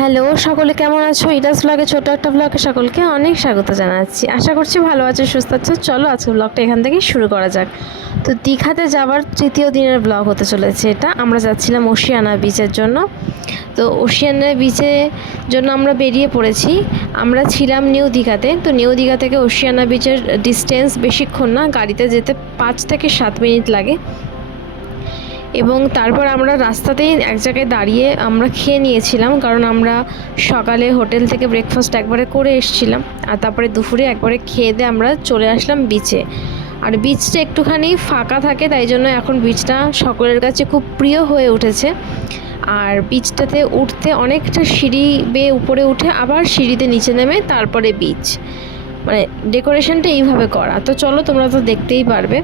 Hello, সকলে কেমন আছো? ইডাস ব্লগে ছোট একটা ব্লগে সকলকে অনেক স্বাগত জানাচ্ছি। আশা করছি ভালো আছো, সুস্থ আছো। চলো আজকে ব্লগটা এখান থেকেই শুরু করা যাক। তো দীঘাতে যাওয়ার তৃতীয় দিনের ব্লগ হতে চলেছে এটা। আমরা যাচ্ছিলাম ওশিয়ানা বিচের জন্য। তো ওশিয়ানা বিচে জন্য আমরা বেরিয়ে পড়েছি। আমরা ছিলাম নিউ দীঘাতে। তো নিউ দীঘা থেকে ওশিয়ানা বিচের ডিস্টেন্স বেশিক্ষণ না। গাড়িতে যেতে পাঁচ থেকে সাত মিনিট লাগে। এবং তারপর আমরা রাস্তাতেই এক জায়গায় দাঁড়িয়ে আমরা খেয়ে নিয়েছিলাম, কারণ আমরা সকালে হোটেল থেকে ব্রেকফাস্ট একবারে করে এসেছিলাম আর তারপরে দুপুরে একবারে খেয়ে দিয়ে আমরা চলে আসলাম বিচে আর বিচটা একটুখানি ফাঁকা থাকে, তাই জন্য এখন বিচটা সকলের কাছে খুব প্রিয় হয়ে উঠেছে। আর বিচটাতে উঠতে অনেকটা সিঁড়ি বেয়ে উপরে উঠে আবার সিঁড়িতে নিচে নেমে তারপরে বিচ মানে ডেকোরেশনটা এইভাবে করা। তো চলো তোমরা তো দেখতেই পারবে।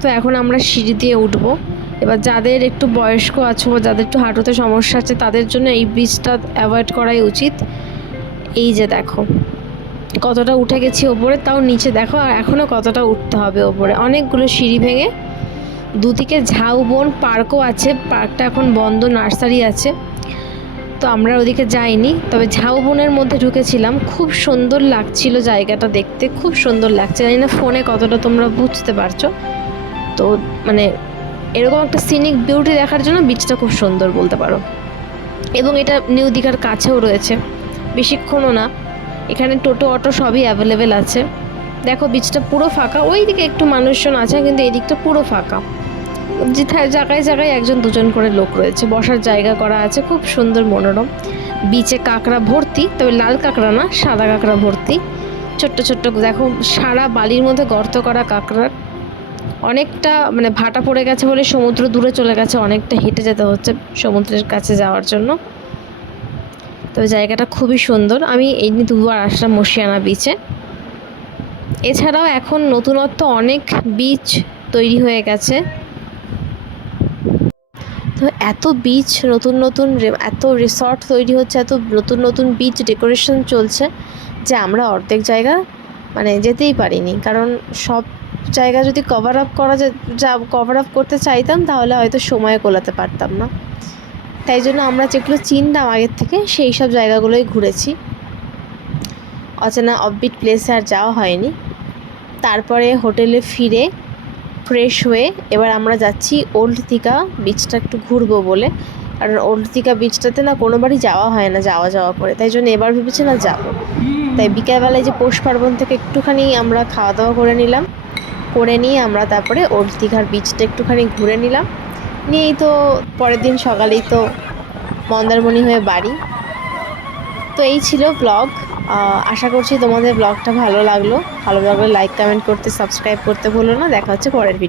তো এখন আমরা সিঁড়ি দিয়ে উঠবো। এবার যাদের একটু বয়স্ক আছো বা যাদের একটু হাঁটুতে সমস্যা আছে, তাদের জন্য এই ব্রিজটা অ্যাভয়েড করাই উচিত। এই যে দেখো, কতটা উঠে গেছি ওপরে, তাও নিচে দেখো, আর এখনও কতটা উঠতে হবে ওপরে। অনেকগুলো সিঁড়ি ভেঙে দুদিকে ঝাউবন পার্কও আছে পার্কটা এখন বন্ধ নার্সারি আছে। তো আমরা ওদিকে যাইনি, তবে ঝাউবনের মধ্যে ঢুকেছিলাম। খুব সুন্দর লাগছিল জায়গাটা দেখতে, খুব সুন্দর লাগছে। জানি না ফোনে কতটা তোমরা বুঝতে পারছ। তো মানে এরকম একটা সিনিক বিউটি দেখার জন্য বিচটা খুব সুন্দর বলতে পারো। এবং এটা নিউ দীঘার কাছেও রয়েছে। বেশিক্ষণও না। এখানে টোটো, অটো সবই অ্যাভেলেবেল আছে। দেখো বিচটা পুরো ফাঁকা। ওই দিকে একটু মানুষজন আছে, কিন্তু এই দিকটা পুরো ফাঁকা। জায়গায় জায়গায় একজন, দুজন করে লোক রয়েছে। বসার জায়গা করা আছে, খুব সুন্দর মনোরম। বিচে কাঁকড়া ভর্তি, তবে লাল কাঁকড়া না, সাদা কাঁকড়া ভর্তি। ছোট্ট ছোট্ট, দেখো সারা বালির মধ্যে গর্ত করা কাঁকড়ার। অনেকটা মানে ভাটা পড়ে গেছে বলে সমুদ্র দূরে চলে গেছে, অনেকটা হেঁটে যেতে হচ্ছে সমুদ্রের কাছে যাওয়ার জন্য। তবে জায়গাটা খুবই সুন্দর। আমি এই নিয়ে দুবার আসলাম মশিয়ানা বিচে এছাড়াও এখন নতুনত্ব অনেক বিচ তৈরি হয়ে গেছে। তো এত বিচ নতুন নতুন এত রিসর্ট তৈরি হচ্ছে, এত নতুন নতুন বিচ ডেকোরেশন চলছে যে আমরা অর্ধেক জায়গা মানে যেতেই পারিনি। কারণ সব জায়গা যদি কভার আপ করা যা- কভার আপ করতে চাইতাম, তাহলে হয়তো সময় কোলাতে পারতাম না। তাই জন্য আমরা যেগুলো চিনতাম আগের থেকে, সেই সব জায়গাগুলোই ঘুরেছি। অচেনা অফবিট প্লেসে আর যাওয়া হয়নি। তারপরে হোটেলে ফিরে ফ্রেশ হয়ে, এবার আমরা যাচ্ছি ওল্ড দীঘা বিচটা একটু ঘুরবো বলে। কারণ ওল্ড দীঘা বিচটাতে না কোনোবারই যাওয়া হয় না, যাওয়া যাওয়া করে। তাই জন্য এবার ভেবেছি না যাব। তাই বিকেলবেলায় যে পৌষ পার্বণ থেকে একটুখানি আমরা খাওয়া দাওয়া করে নিলাম। করে নিয়ে আমরা তারপরে ওর দীঘার বিচটা একটুখানি ঘুরে নিলাম। নিয়েই তো পরের দিন সকালেই তো মন্দারমণি হয়ে বাড়ি। তো এই ছিল ব্লগ আশা করছি তোমাদের ব্লগটা ভালো লাগল। ভালো লাগলে লাইক কমেন্ট করতে সাবস্ক্রাইব করতে ভুলো না। দেখা হচ্ছে পরের ভিডিও